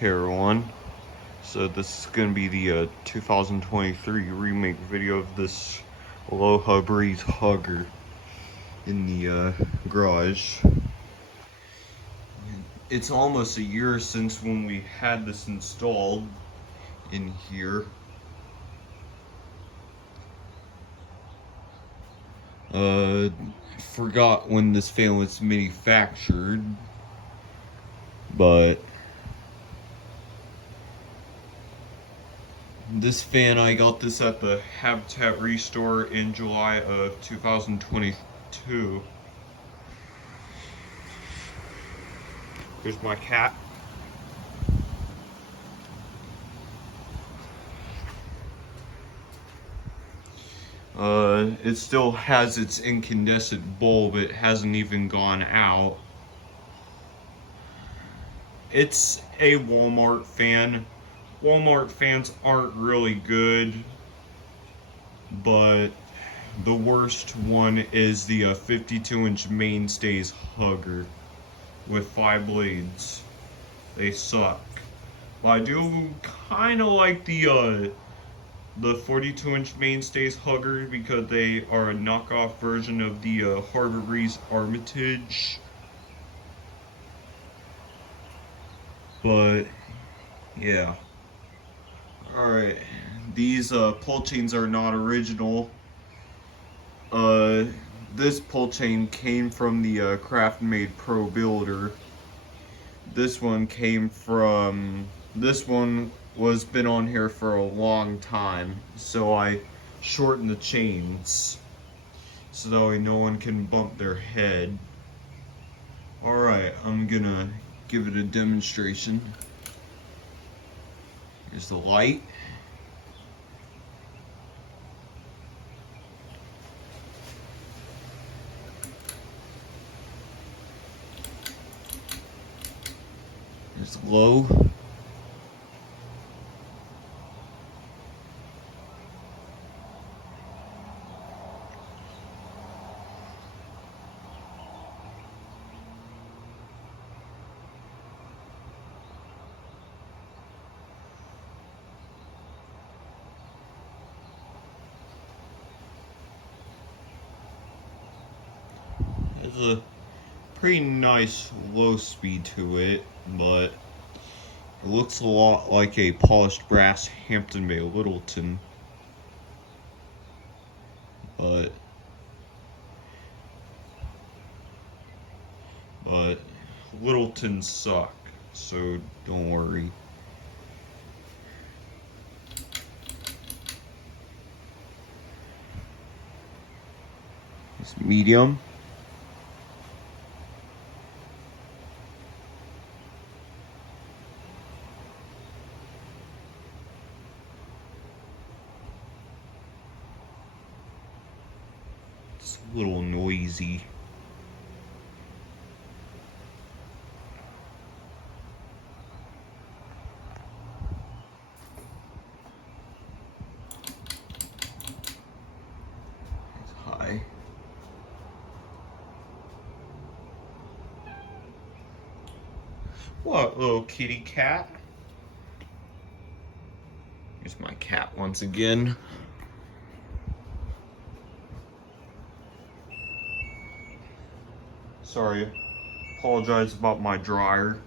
Hey everyone, so this is going to be the 2023 remake video of this Aloha Breeze Hugger in the garage. It's almost a year since when we had this installed in here. Forgot when this fan was manufactured, but this fan, I got this at the Habitat Restore in July of 2022. Here's my cat. It still has its incandescent bulb. It hasn't even gone out. It's a Walmart fan. Walmart fans aren't really good, but the worst one is the 52-inch mainstays hugger with 5 blades. They suck. But I do kind of like the 42-inch mainstays hugger because they are a knockoff version of the Harbor Breeze Armitage. But yeah. Alright, these pull chains are not original. This pull chain came from the Craft Made Pro Builder. This one was been on here for a long time, so I shortened the chains so that way no one can bump their head. Alright, I'm gonna give it a demonstration. Here's the light. Here's the low. There's a pretty nice low speed to it, but it looks a lot like a polished brass Hampton Bay Littleton. But Littletons suck, so don't worry. It's medium. It's a little noisy. It's high. What, little kitty cat? Here's my cat once again. Sorry, apologize about my dryer.